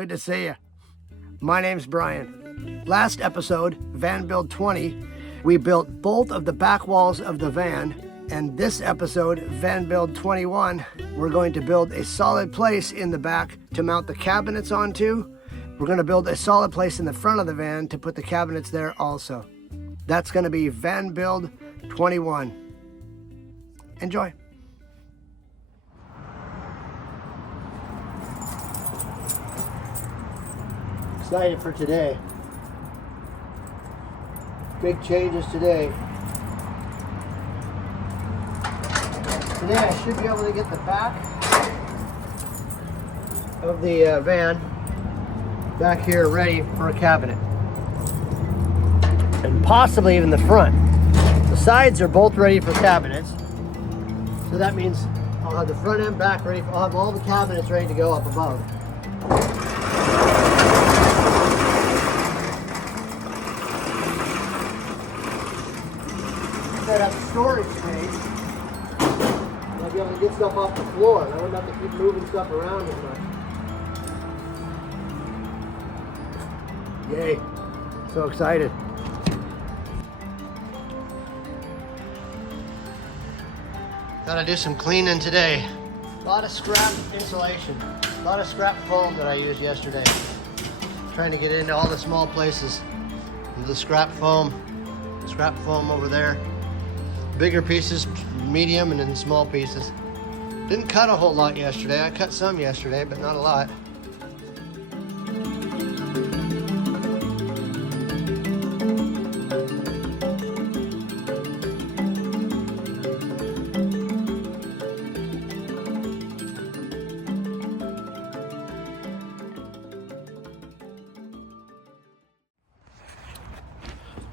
Good to see you. My name's Bryan. Last episode, Van Build 20, we built both of the back walls of the van. And this episode, Van Build 21, we're going to build a solid place in the back to mount the cabinets onto. We're going to build a solid place in the front of the van to put the cabinets there also. That's going to be Van Build 21. Enjoy. Excited for today. Big changes today. Today I should be able to get the back of the van back here ready for a cabinet. And possibly even the front. The sides are both ready for cabinets. So that means I'll have the front and back ready. I'll have all the cabinets ready to go up above. Set up storage space. I'll be able to get stuff off the floor. I wouldn't have to keep moving stuff around as much. Yay. So excited. Gotta do some cleaning today. A lot of scrap insulation. A lot of scrap foam that I used yesterday. Trying to get into all the small places. The scrap foam over there. Bigger pieces, medium, and then small pieces. Didn't cut a whole lot yesterday. I cut some yesterday, but not a lot.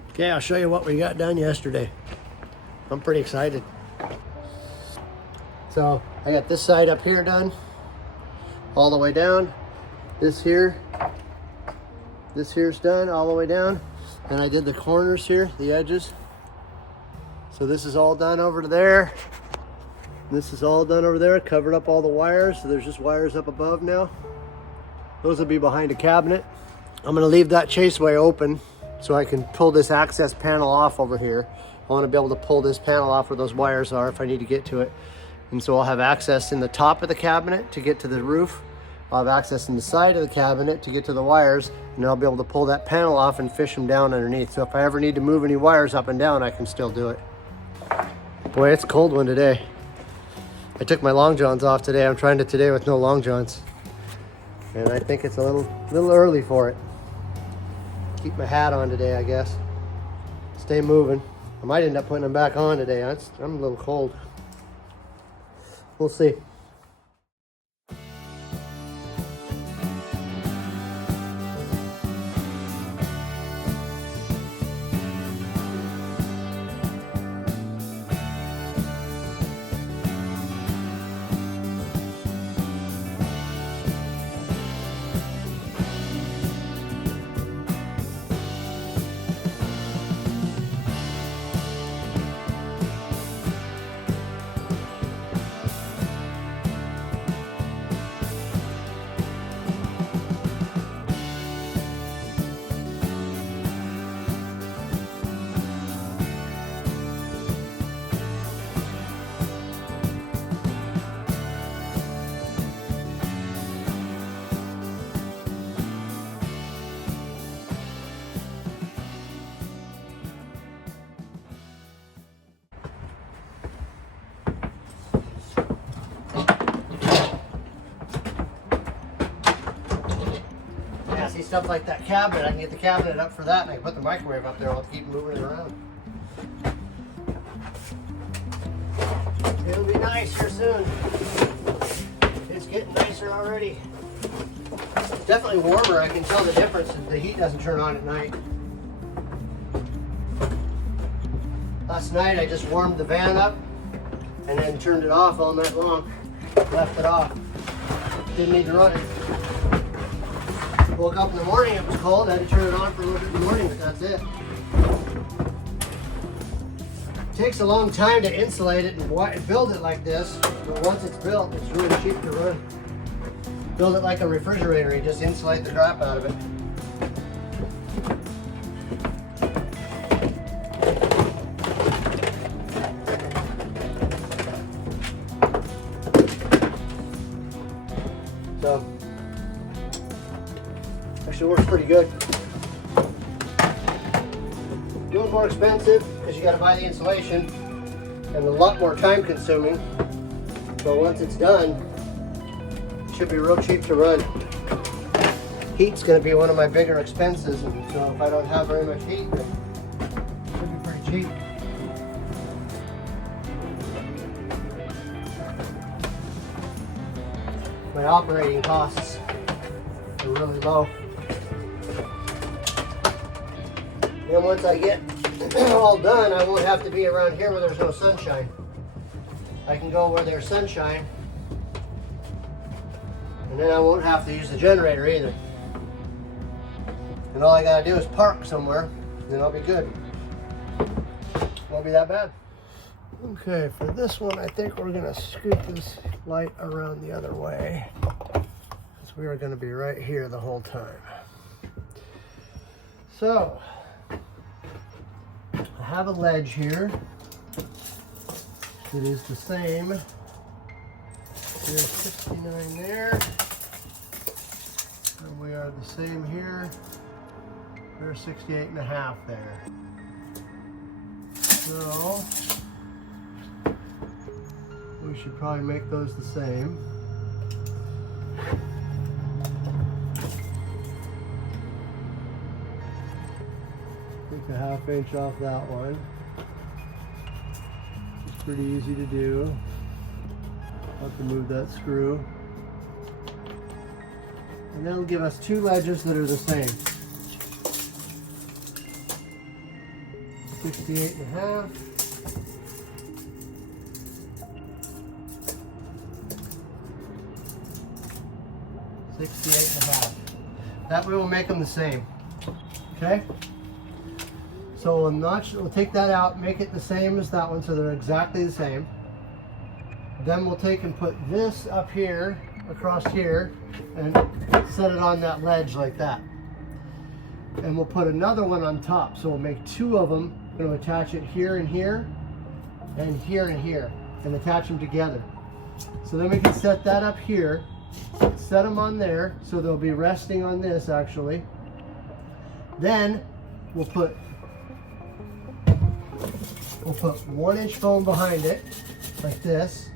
Okay, I'll show you what we got done yesterday. I'm pretty excited. So I got this side up here done, all the way down. This here's done all the way down. And I did the corners here, the edges. So this is all done over to there. This is all done over there, covered up all the wires. So there's just wires up above now. Those will be behind a cabinet. I'm gonna leave that chaseway open so I can pull this access panel off over here. I want to be able to pull this panel off where those wires are if I need to get to it. And so I'll have access in the top of the cabinet to get to the roof. I'll have access in the side of the cabinet to get to the wires, and I'll be able to pull that panel off and fish them down underneath. So if I ever need to move any wires up and down, I can still do it. Boy, it's a cold one today. I took my long johns off today. I'm trying to today with no long johns. And I think it's a little early for it. Keep my hat on today, I guess. Stay moving. I might end up putting them back on today. I'm a little cold. We'll see. Stuff like that cabinet, I can get the cabinet up for that, and I can put the microwave up there. I'll keep moving it around. It'll be nice here soon. It's getting nicer already. It's definitely warmer. I can tell the difference if the heat doesn't turn on at night. Last night I just warmed the van up and then turned it off all night long. Left it off. Didn't need to run it. Woke up in the morning, it was cold. I had to turn it on for a little bit in the morning, but that's it. It takes a long time to insulate it and build it like this, but once it's built, it's really cheap to run. build it like a refrigerator. You just insulate the crap out of it. So, actually works pretty good. A little more expensive because you got to buy the insulation, and a lot more time consuming. But once it's done, it should be real cheap to run. Heat's going to be one of my bigger expenses, and so if I don't have very much heat, then it should be pretty cheap. My operating costs are really low. Then once I get all done, I won't have to be around here where there's no sunshine. I can go where there's sunshine, and then I won't have to use the generator either. And all I gotta do is park somewhere, and then I'll be good. Won't be that bad. Okay, for this one, I think we're gonna scoot this light around the other way, because we are gonna be right here the whole time. So, I have a ledge here. It is the same. There's 69 there. And we are the same here. There's 68.5 there. So, we should probably make those the same. Take a 1/2 inch off that one. It's pretty easy to do. I'll have to move that screw. And that'll give us 2 ledges that are the same. 68.5. That way we'll make them the same. Okay? So we'll take that out, make it the same as that one, so they're exactly the same. Then we'll take and put this up here, across here, and set it on that ledge like that. And we'll put another one on top. So we'll make 2 of them. We're going to attach it here and here, and here and here, and attach them together. So then we can set that up here, set them on there, so they'll be resting on this actually. Then we'll put 1-inch foam behind it, like this.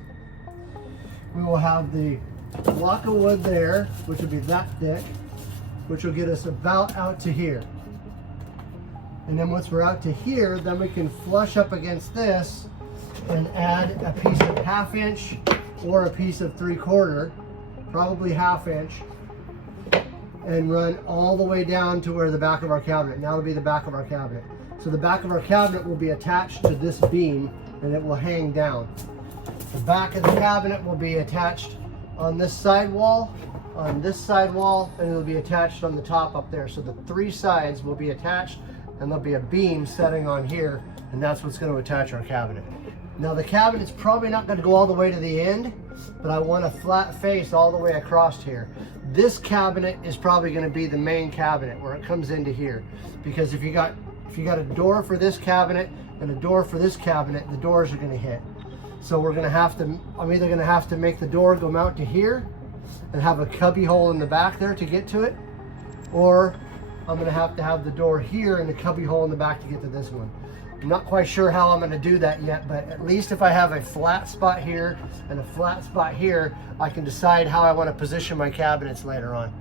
We will have the block of wood there, which will be that thick, which will get us about out to here. And then once we're out to here, then we can flush up against this and add a piece of 1/2 inch or a piece of 3/4, probably 1/2 inch, and run all the way down to where the back of our cabinet. Now it'll be the back of our cabinet. So the back of our cabinet will be attached to this beam, and it will hang down. The back of the cabinet will be attached on this side wall, and it'll be attached on the top up there. So the 3 sides will be attached, and there'll be a beam setting on here, and that's what's going to attach our cabinet. Now the cabinet's probably not going to go all the way to the end, but I want a flat face all the way across here. This cabinet is probably going to be the main cabinet where it comes into here, because if you got a door for this cabinet and a door for this cabinet, the doors are going to hit. So I'm either going to have to make the door go mount to here and have a cubby hole in the back there to get to it, or I'm going to have the door here and the cubby hole in the back to get to this one. I'm not quite sure how I'm going to do that yet, but at least if I have a flat spot here and a flat spot here, I can decide how I want to position my cabinets later on.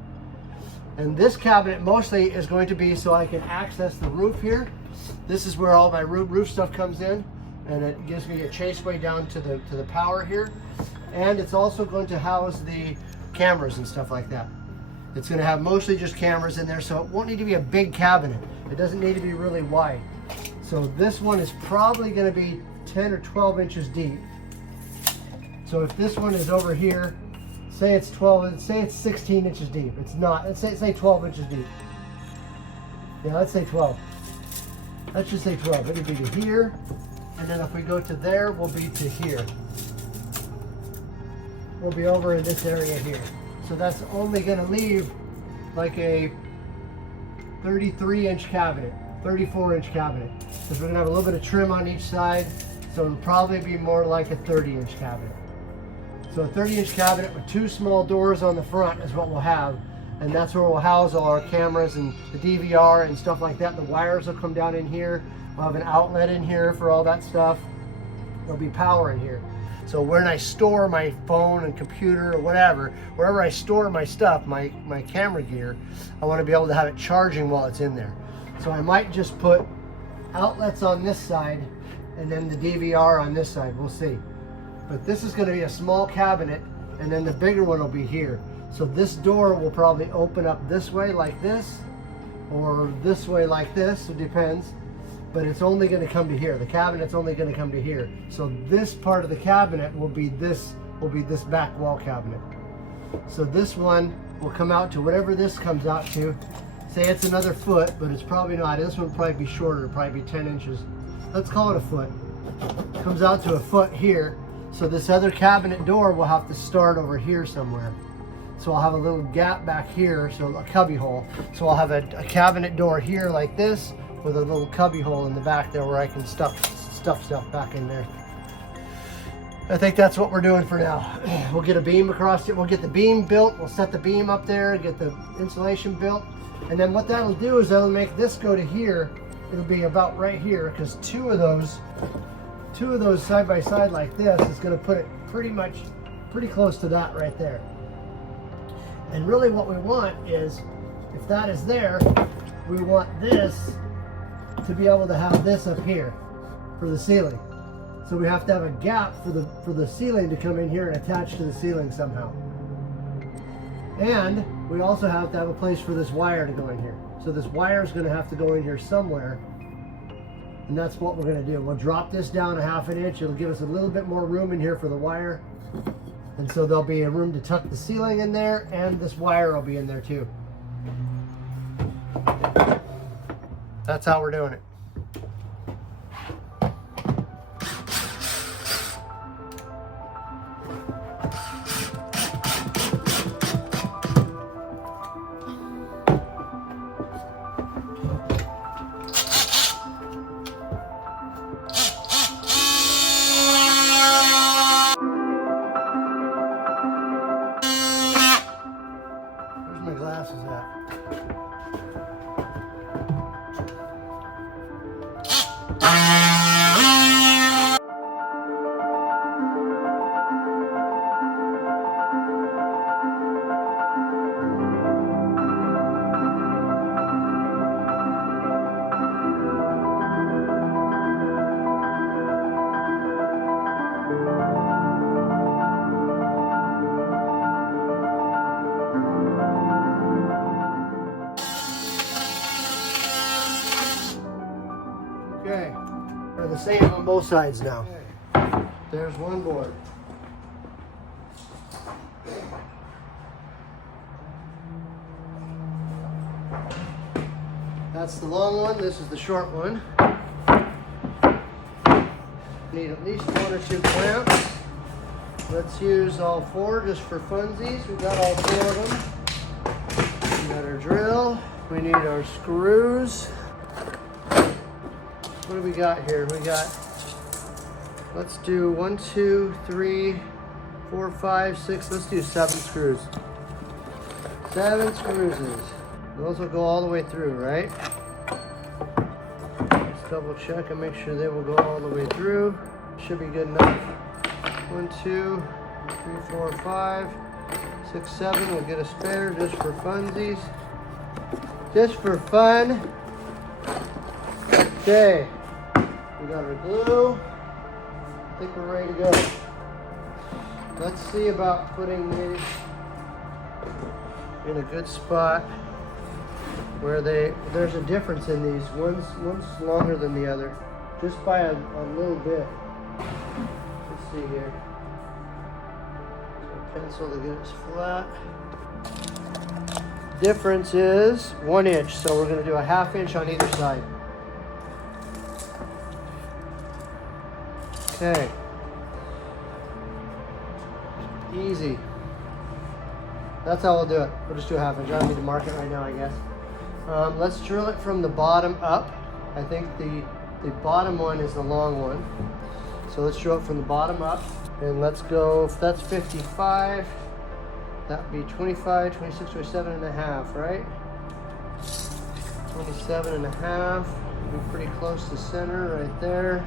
And this cabinet mostly is going to be so I can access the roof here. This is where all my roof stuff comes in, and it gives me a chaseway down to the power here. And it's also going to house the cameras and stuff like that. It's going to have mostly just cameras in there, so it won't need to be a big cabinet. It doesn't need to be really wide. So this one is probably going to be 10 or 12 inches deep. So if this one is over here, say it's 16 inches deep. It's not. Let's say 12 inches deep. Yeah, let's say 12. Let's just say 12. It'll be to here, and then if we go to there, we'll be to here. We'll be over in this area here. So that's only gonna leave like a 33-inch cabinet, 34-inch cabinet. Because we're gonna have a little bit of trim on each side, so it'll probably be more like a 30-inch cabinet. So a 30-inch cabinet with 2 small doors on the front is what we'll have. And that's where we'll house all our cameras and the DVR and stuff like that. The wires will come down in here. We'll have an outlet in here for all that stuff. There'll be power in here. So when I store my phone and computer or whatever, wherever I store my stuff, my camera gear, I want to be able to have it charging while it's in there. So I might just put outlets on this side and then the DVR on this side. We'll see. But this is going to be a small cabinet, and then the bigger one will be here. So this door will probably open up this way like this, or this way like this, it depends. But it's only going to come to here. The cabinet's only going to come to here. So this part of the cabinet will be this back wall cabinet. So this one will come out to whatever this comes out to. Say it's another foot, but it's probably not. This one will probably be shorter, it'll probably be 10 inches. Let's call it a foot. Comes out to a foot here. So this other cabinet door will have to start over here somewhere. So I'll have a little gap back here, so a cubby hole. So I'll have a cabinet door here like this with a little cubby hole in the back there where I can stuff stuff back in there. I think that's what we're doing for now. We'll get a beam across it. We'll get the beam built. We'll set the beam up there, get the insulation built. And then what that'll do is that'll make this go to here. It'll be about right here, because two of those side by side like this is going to put it pretty close to that right there. And really what we want is, if that is there, we want this to be able to have this up here for the ceiling. So we have to have a gap for the ceiling to come in here and attach to the ceiling somehow. And we also have to have a place for this wire to go in here. So this wire is going to have to go in here somewhere. And that's what we're going to do. We'll drop this down a ½ inch. It'll give us a little bit more room in here for the wire. And so there'll be a room to tuck the ceiling in there, and this wire will be in there too. That's how we're doing it. Where's my glasses at? Okay, they're the same on both sides now. There's one board. That's the long one, this is the short one. Need at least 1 or 2 clamps. Let's use all 4 just for funsies. We've got all 4 of them. We got our drill, we need our screws. What do we got here? We got, let's do 1, 2, 3, 4, 5, 6, let's do 7 screws. 7 screws. Those will go all the way through, right? Let's double check and make sure they will go all the way through. Should be good enough. 1, 2, 3, 4, 5, 6, 7. We'll get a spare just for funsies. Just for fun. Okay. We got our glue. I think we're ready to go. Let's see about putting these in a good spot where there's a difference in these. One's longer than the other, just by a little bit. Let's see here. So pencil to get us flat. Difference is 1 inch, so we're going to do a ½ inch on either side. Okay. Easy. That's how we'll do it. We'll just do a half inch. I don't need to mark it right now, I guess. Let's drill it from the bottom up. I think the bottom one is the long one. So let's drill it from the bottom up. And let's go, if that's 55, that'd be 25, 26, 27 and a half, right? 27 and a half. Be pretty close to center right there.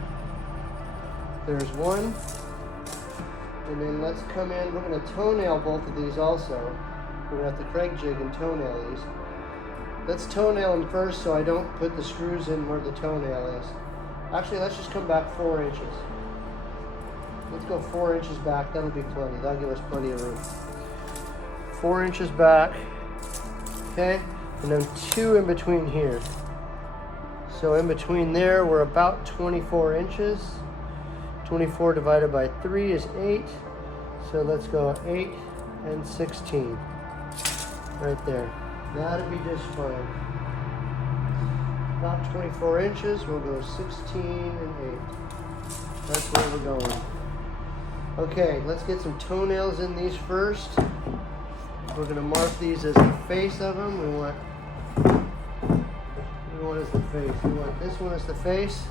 There's one. And then let's come in, we're gonna toenail both of these also. We're gonna have to Craig jig and toenail these. Let's toenail them first so I don't put the screws in where the toenail is. Actually, let's just come back 4 inches. Let's go 4 inches back, that'll be plenty. That'll give us plenty of room. 4 inches back, okay? And then 2 in between here. So in between there, we're about 24 inches. 24 divided by 3 is 8. So let's go 8 and 16. Right there. That'll be just fine. About 24 inches, we'll go 16 and 8. That's where we're going. Okay, let's get some toenails in these first. We're gonna mark these as the face of them. We want as the face. We want this one as the face,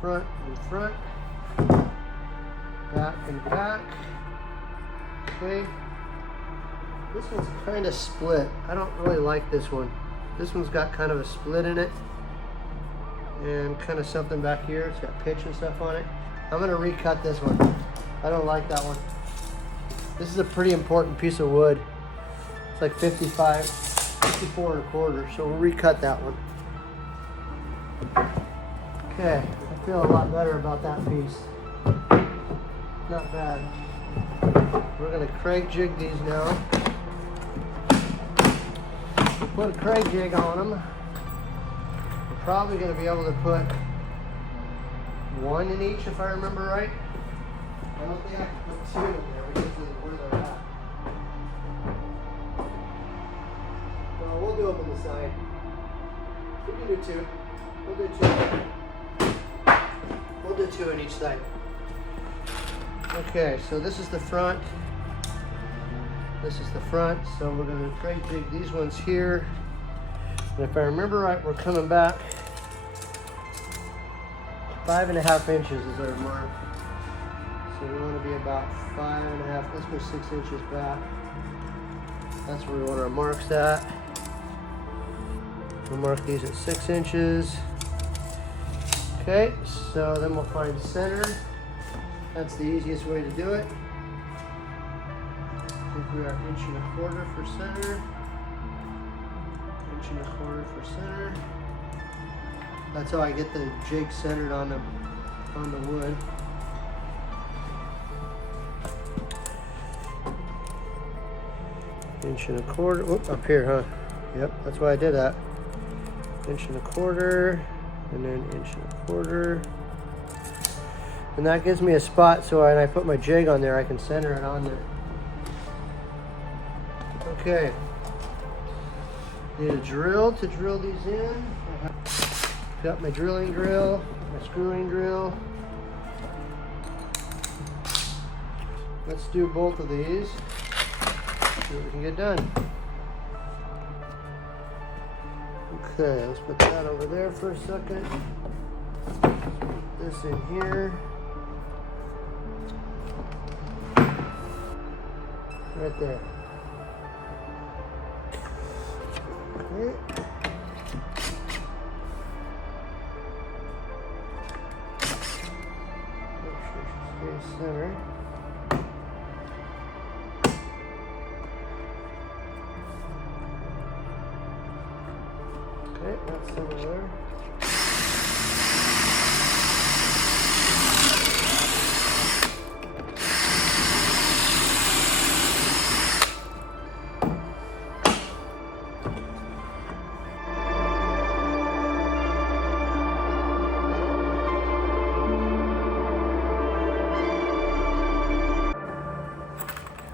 front and front, back and back. Okay. This one's kind of split. I don't really like this one. This one's got kind of a split in it and kind of something back here. It's got pitch and stuff on it. I'm gonna recut this one. I don't like that one. This is a pretty important piece of wood. It's like 54 and a quarter, so we'll recut that one. Okay, I feel a lot better about that piece. Not bad. We're gonna Craig jig these now. We'll put a Craig jig on them. We're probably gonna be able to put 1 in each if I remember right. I don't think I can put 2 in there because of where they're at. No, we'll do them on the side. We can do 2. We'll do 2. We'll do 2 on each side. Okay, so this is the front. This is the front, so we're going to Craig jig these ones here. And if I remember right, we're coming back 5.5 inches is our mark. So we want to be about 5.5. Let's go 6 inches back. That's where we want our marks at. We'll mark these at 6 inches. Okay, so then we'll find center. That's the easiest way to do it. I think we are 1.25 inches for center. 1.25 inches for center. That's how I get the jig centered on the wood. Inch and a quarter. Whoop, up here, huh? Yep, that's why I did that. 1.25 inches, and then 1.25 inches. And that gives me a spot so when I put my jig on there, I can center it on there. Okay. Need a drill to drill these in. Got my drilling drill, my screwing drill. Let's do both of these. See what we can get done. Okay, let's put that over there for a second. Put this in here. Right there. Okay. Make sure she stays center. Okay, that's similar.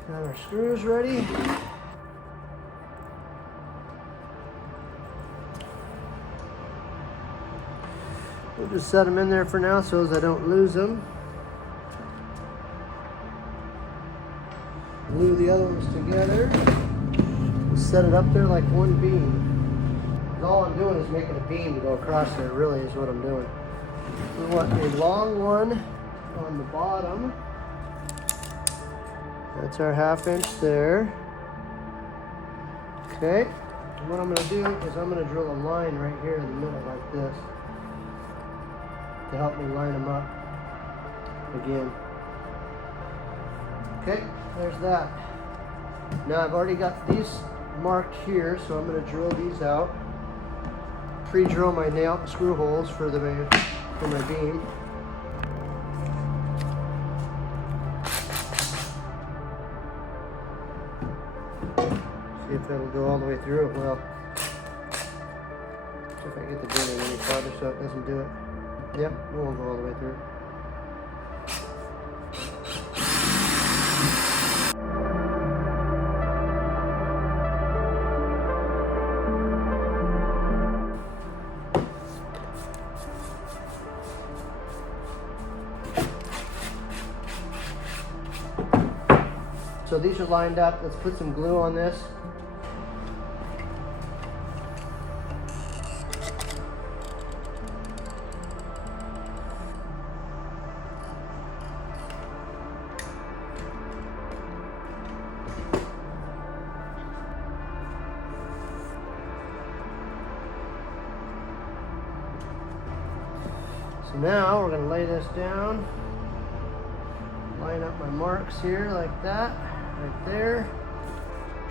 Got our screws ready. We'll just set them in there for now so as I don't lose them. Glue the other ones together. set it up there like one beam. All I'm doing is making a beam to go across there, really is what I'm doing. We want a long one on the bottom. That's our 1/2 inch there. Okay, and what I'm going to do is I'm going to drill a line right here in the middle like this to help me line them up again. Okay, there's that. Now I've already got these marked here, so I'm going to drill these out. Pre-drill my nail screw holes for my beam. See if that'll go all the way through. Well, see if I get the drilling any farther so it doesn't do it. Yep, it won't go all the way through. So these are lined up. Let's put some glue on this. So now we're going to lay this down. Line up my marks here like that. Right there.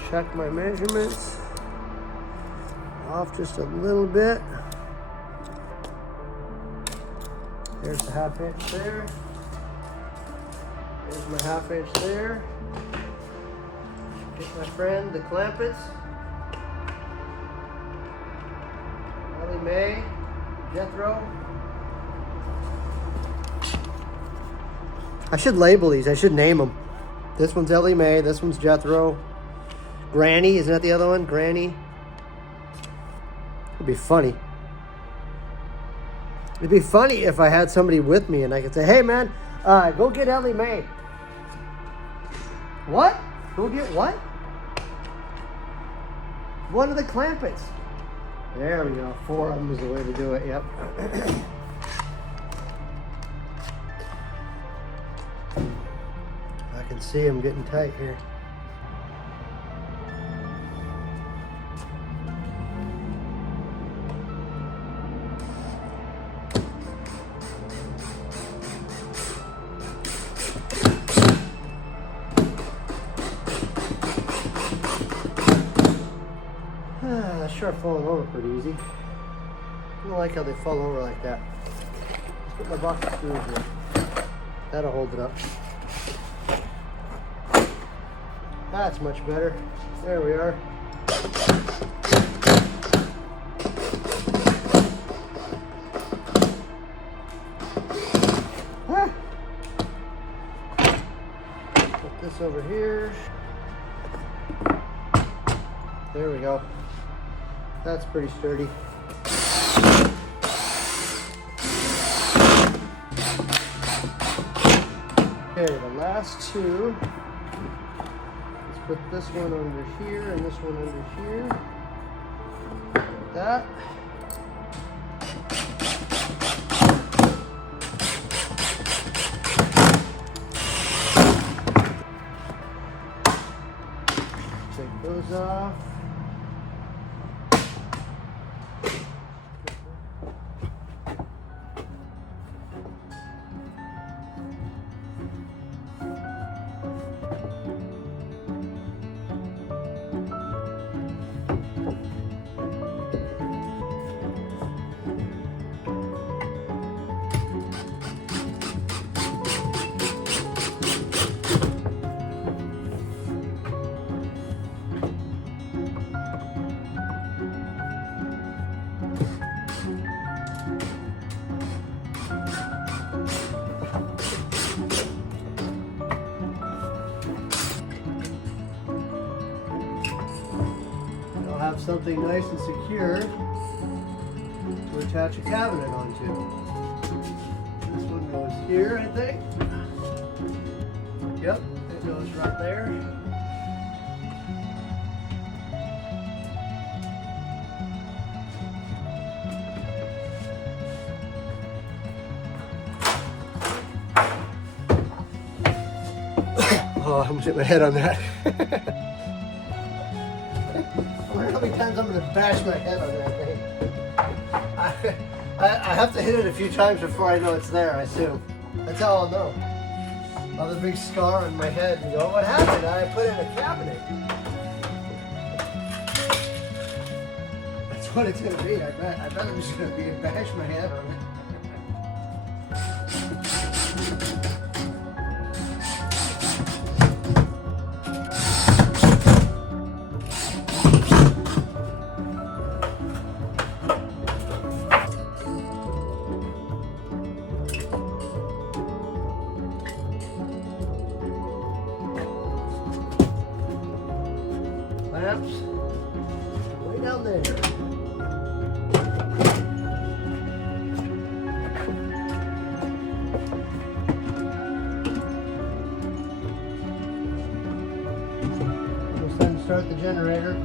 Check my measurements. Off just a little bit. There's the 1/2 inch there. There's my 1/2 inch there. Get my friend the clampets. Ellie Mae, Jethro. I should label these. I should name them. This one's Ellie Mae. This one's Jethro. Granny, isn't that the other one? Granny. It'd be funny. It'd be funny if I had somebody with me and I could say, "Hey, man, go get Ellie Mae." What? Go get what? One of the clampets. There we go. 4 of them is the way to do it. Yep. I can see them getting tight here. Sure, falling over pretty easy. I don't like how they fall over like that. Let's put my box of screws in. That'll hold it up. That's much better. There we are. Put this over here. There we go. That's pretty sturdy. Okay, the last two. Let's put this one under here and this one under here. Like that. Take those off. Have something nice and secure to attach a cabinet onto. This one goes here, I think. Yep, it goes right there. Oh, I'm gonna hit my head on that. I wonder how many times I'm gonna bash my head on that thing. I have to hit it a few times before I know it's there, I assume. That's how I'll know. I'll have a big scar on my head and go, what happened? I put it in a cabinet. That's what it's gonna be, I bet. I bet I'm just gonna be and bash my head on it. Lamps, way down there. It's time to start the generator.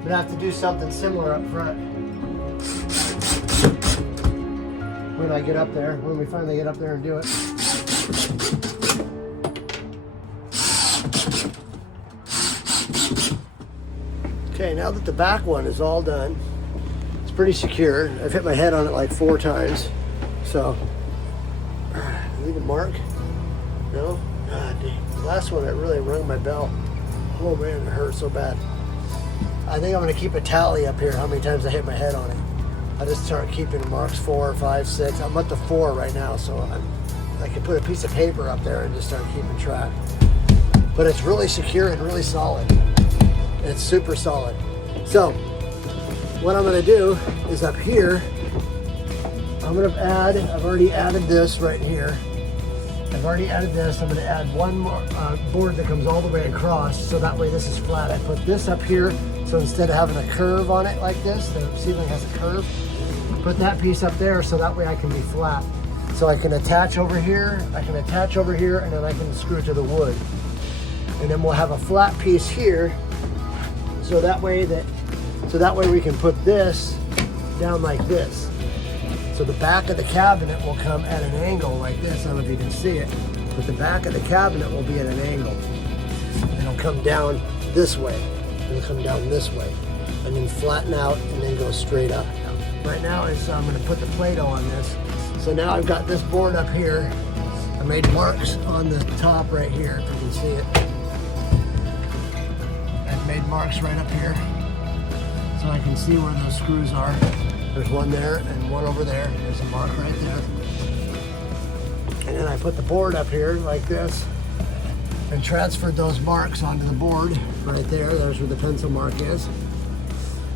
I'm gonna have to do something similar up front. When I get up there, when we finally get up there and do it. Okay, now that the back one is all done, it's pretty secure. I've hit my head on it like 4 times. So, leave a mark? No? God dang. The last one, it really rung my bell. Oh man, it hurt so bad. I think I'm gonna keep a tally up here, how many times I hit my head on it. I just start keeping marks 4, 5, 6. I'm up to 4 right now, so I can put a piece of paper up there and just start keeping track. But it's really secure and really solid. It's super solid. So, what I'm gonna do is up here, I'm gonna add, I've already added this right here. I've already added this. I'm gonna add one more board that comes all the way across, so that way this is flat. I put this up here, so instead of having a curve on it like this, the ceiling has a curve, put that piece up there so that way I can be flat. So I can attach over here, I can attach over here, and then I can screw to the wood. And then we'll have a flat piece here, so that way we can put this down like this. So the back of the cabinet will come at an angle like this. I don't know if you can see it, but the back of the cabinet will be at an angle. It'll come down this way. It'll come down this way, and then flatten out, and then go straight up. Right now is I'm going to put the Play-Doh on this. So now I've got this board up here. I made marks on the top right here, if you can see it. I've made marks right up here, so I can see where those screws are. There's one there and one over there. There's a mark right there. And then I put the board up here like this and transferred those marks onto the board right there. There's where the pencil mark is.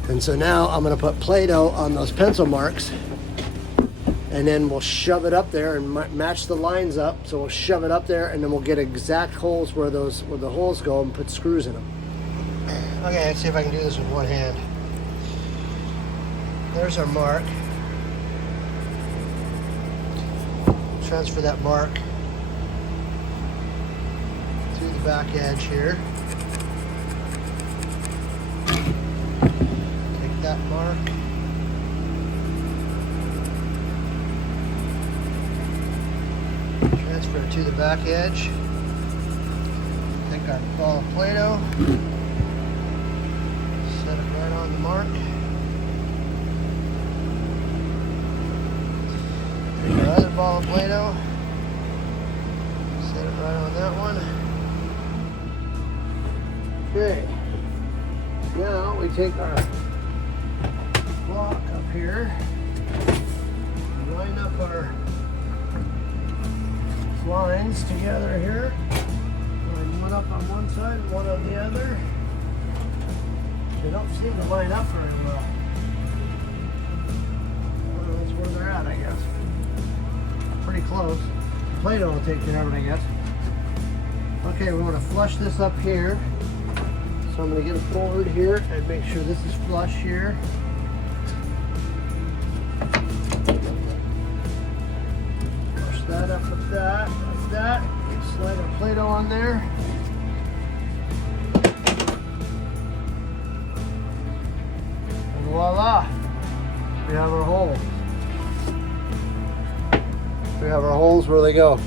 And so now I'm gonna put Play-Doh on those pencil marks, and then we'll shove it up there and match the lines up. So we'll shove it up there, and then we'll get exact holes where the holes go and put screws in them. Okay, let's see if I can do this with one hand. There's our mark. Transfer that mark through the back edge here. Take that mark. Transfer it to the back edge. Take our ball of Play-Doh. Set it right on the mark. Take our other ball of Play-Doh. Set it right on that one. Okay. Now we take our block up here, line up our lines together here. Line one up on one side, one on the other. They don't seem to line up very well. Well, that's where they're at, I guess. Pretty close. Play-Doh will take care of it, I guess. Okay, we want to flush this up here. So I'm going to get a board here and make sure this is flush here. Flush that up with that, like that. Slide our Play-Doh on there. And voila! angles where they go.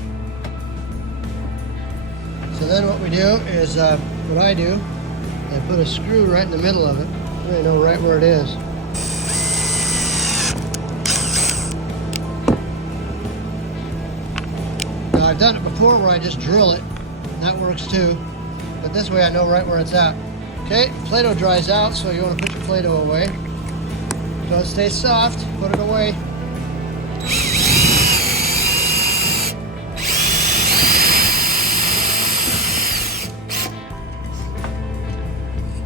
So then what we do is, what I do, I put a screw right in the middle of it. I know right where it is. Now I've done it before where I just drill it. That works too. But this way I know right where it's at. Okay, Play-Doh dries out, so you want to put your Play-Doh away. So it stays soft, put it away.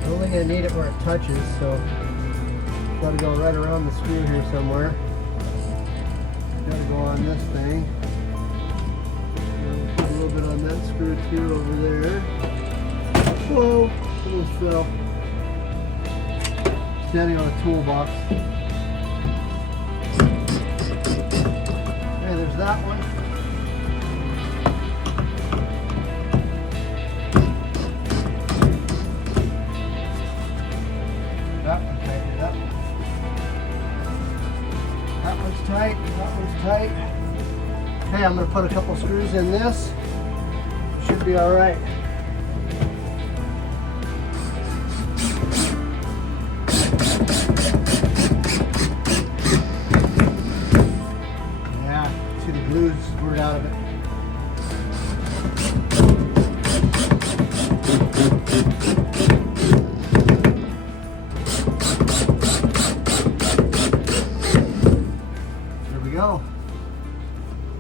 I'm only going to need it where it touches, so it's got to go right around the screw here somewhere. It's got to go on this thing. Put a little bit on that screw too over there. Whoa, almost fell. Standing on a toolbox. Okay, there's that one. That one tightened up. That one's tight, that one's tight. Okay, I'm going to put a couple screws in this. Should be all right. Yeah, see the glue's squirted out of it. There we go.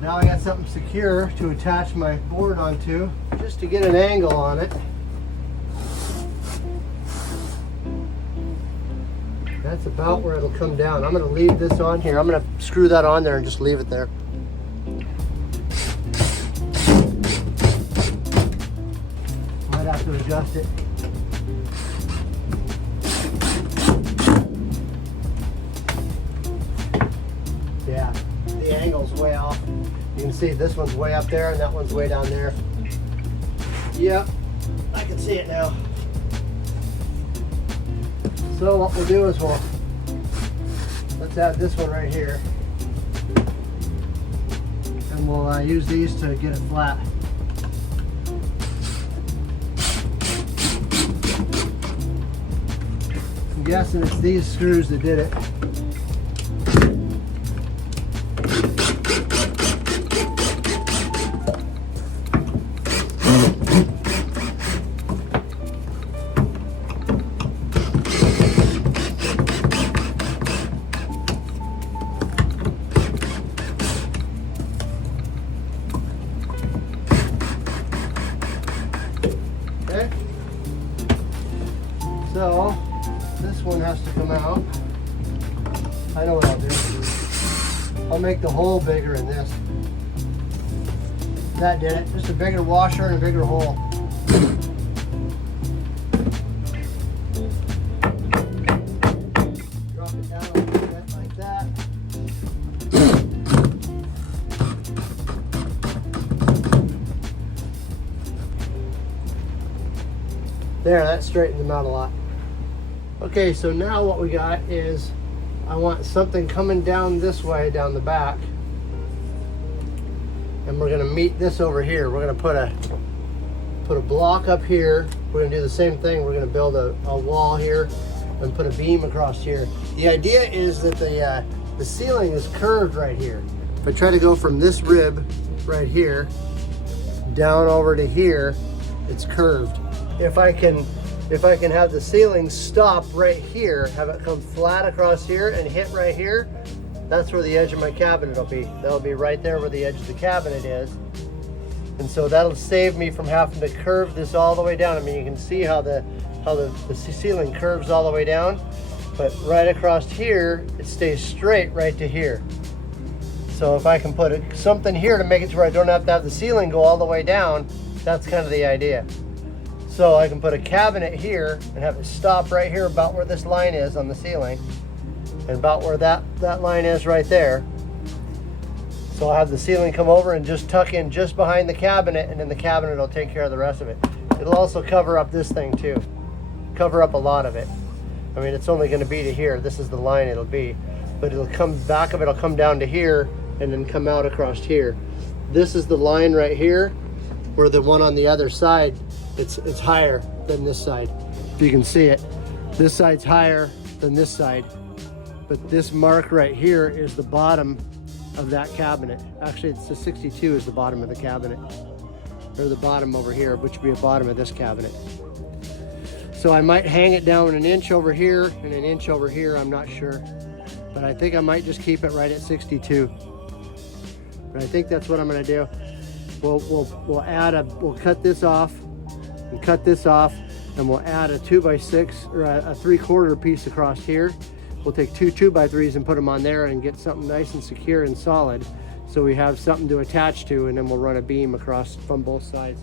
Now I got something secure to attach my board onto, just to get an angle on it. That's about where it'll come down. I'm going to leave this on here. I'm going to screw that on there and just leave it there. Might have to adjust it. Yeah, the angle's way off. You can see this one's way up there and that one's way down there. Yep, I can see it now. So what we'll do is let's add this one right here. And we'll use these to get it flat. I'm guessing it's these screws that did it. Okay, so this one has to come out. I know what I'll do. I'll make the hole bigger in this. That did it. Just a bigger washer and a bigger hole. Drop it down a little bit like that. There, that straightened them out a lot. Okay, so now what we got is I want something coming down this way, down the back. And we're gonna meet this over here. We're gonna put a block up here. We're gonna do the same thing. We're gonna build a wall here and put a beam across here. The idea is that the ceiling is curved right here. If I try to go from this rib right here down over to here, it's curved. If I can have the ceiling stop right here, have it come flat across here and hit right here, that's where the edge of my cabinet will be. That'll be right there where the edge of the cabinet is. And so that'll save me from having to curve this all the way down. I mean, you can see how the ceiling curves all the way down, but right across here, it stays straight right to here. So if I can put something here to make it to where I don't have to have the ceiling go all the way down, that's kind of the idea. So I can put a cabinet here and have it stop right here about where this line is on the ceiling and about where that line is right there. So I'll have the ceiling come over and just tuck in just behind the cabinet, and then the cabinet will take care of the rest of it. It'll also cover up this thing too. Cover up a lot of it. I mean, it's only going to be to here. This is the line it'll be. But it'll come back of it, will come down to here and then come out across here. This is the line right here, where the one on the other side, it's higher than this side. If you can see it, this side's higher than this side. But this mark right here is the bottom of that cabinet. Actually, it's the 62 is the bottom of the cabinet. Or the bottom over here, which would be the bottom of this cabinet. So I might hang it down an inch over here and an inch over here, I'm not sure. But I think I might just keep it right at 62. But I think that's what I'm gonna do. We'll cut this off and cut this off, and we'll add a 2x6 or a 3/4 piece across here. We'll take two 2x3s and put them on there and get something nice and secure and solid, so we have something to attach to, and then we'll run a beam across from both sides.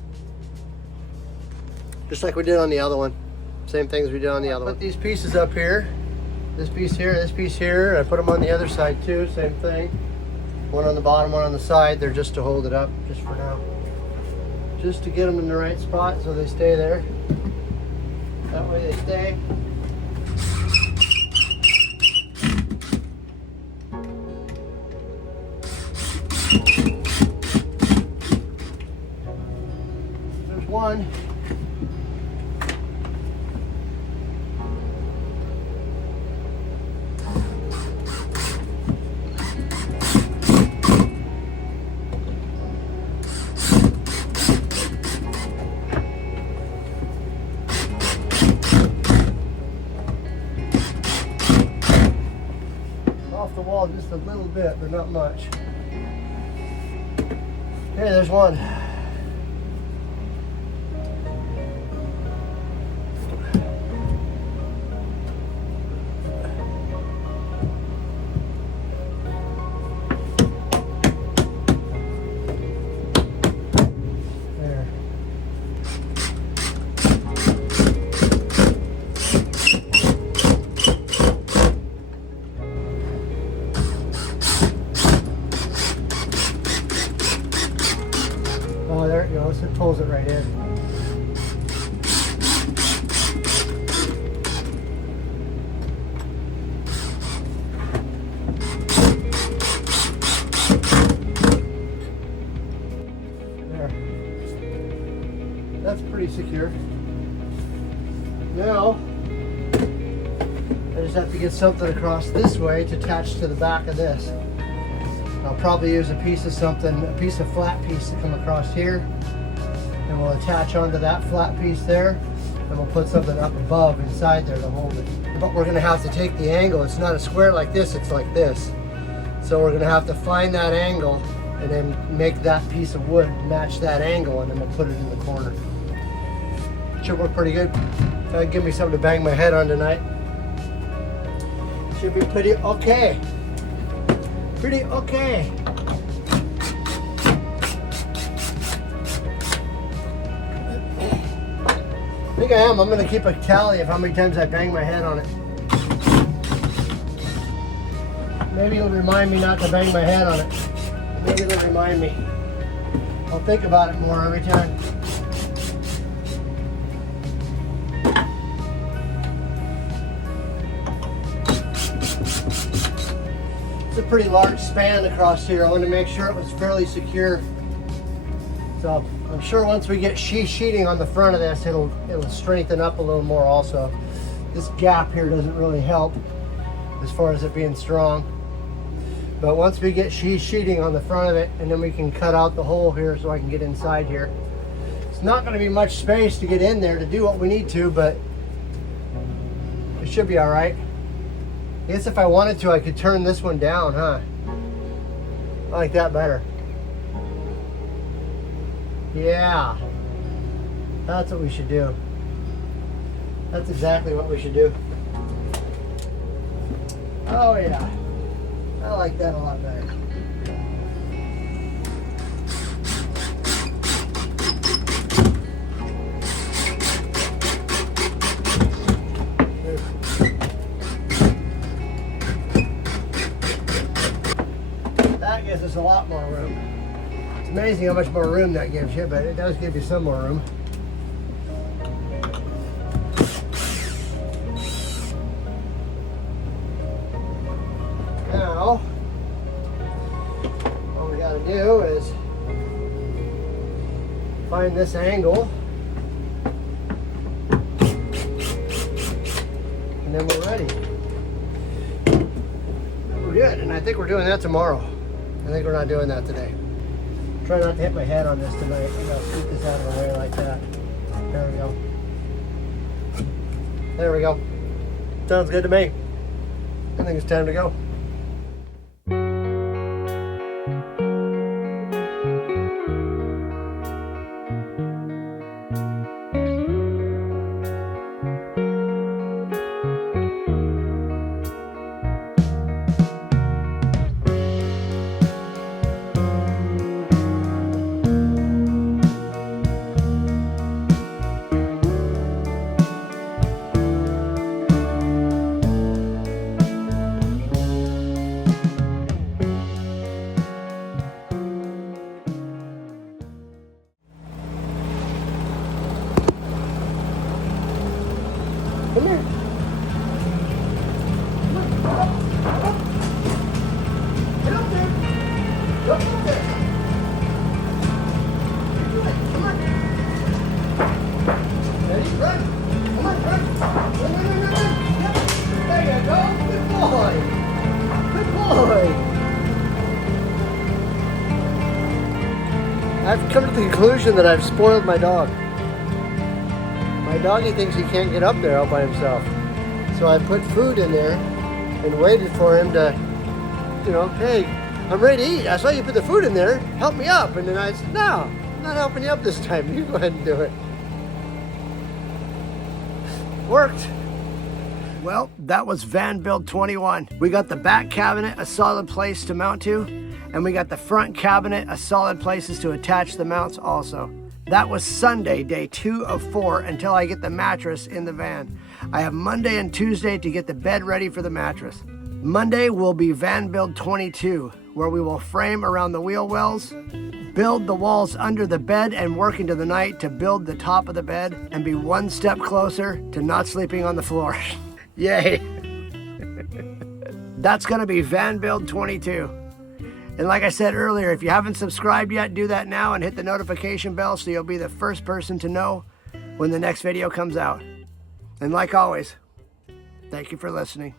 Just like we did on the other one. Same things we did on the other one. Put these pieces up here. This piece here, this piece here. I put them on the other side too, same thing. One on the bottom, one on the side. They're just to hold it up, just for now. Just to get them in the right spot so they stay there. That way they stay. There's one. Off the wall just a little bit, but not much. Hey, there's one. There. Oh, there it goes. It pulls it right in. There. That's pretty secure. Now, I just have to get something across this way to attach to the back of this. I'll probably use a piece of something, a piece of flat piece to come across here, and we'll attach onto that flat piece there, and we'll put something up above inside there to hold it. But we're gonna have to take the angle. It's not a square like this, it's like this. So we're gonna have to find that angle and then make that piece of wood match that angle, and then we'll put it in the corner. Should work pretty good. That'll give me something to bang my head on tonight. Should be pretty okay. Pretty okay. I think I am. I'm gonna keep a tally of how many times I bang my head on it. Maybe it'll remind me not to bang my head on it. Maybe it'll remind me. I'll think about it more every time. It's a pretty large span across here. I want to make sure it was fairly secure. So I'm sure once we get sheeting on the front of this, it'll strengthen up a little more also. This gap here doesn't really help as far as it being strong. But once we get sheeting on the front of it, and then we can cut out the hole here so I can get inside here. It's not going to be much space to get in there to do what we need to, but it should be all right. I guess if I wanted to, I could turn this one down, huh? I like that better. Yeah. That's what we should do. That's exactly what we should do. Oh yeah. I like that a lot better. That gives us a lot more room. It's amazing how much more room that gives you, but it does give you some more room. Now, all we got to do is find this angle. And then we're ready. We're good, and I think we're doing that tomorrow. I think we're not doing that today. Try not to hit my head on this tonight. I gotta scoot this out of the way like that. There we go. There we go. Sounds good to me. I think it's time to go. Come here. Get up there. Get up there. Come on. Ready? Run. Come on, run. Run. Yep. There you go. Good boy. Good boy. I've come to the conclusion that I've spoiled my dog. My doggy thinks he can't get up there all by himself. So I put food in there and waited for him to, hey, I'm ready to eat. I saw you put the food in there. Help me up. And then I said, no, I'm not helping you up this time. You go ahead and do it. Worked. Well, that was van build 21. We got the back cabinet a solid place to mount to, and we got the front cabinet a solid places to attach the mounts also. That was Sunday, day 2 of 4, until I get the mattress in the van. I have Monday and Tuesday to get the bed ready for the mattress. Monday will be van build 22, where we will frame around the wheel wells, build the walls under the bed, and work into the night to build the top of the bed and be one step closer to not sleeping on the floor. Yay! That's gonna be van build 22. And like I said earlier, if you haven't subscribed yet, do that now and hit the notification bell so you'll be the first person to know when the next video comes out. And like always, thank you for listening.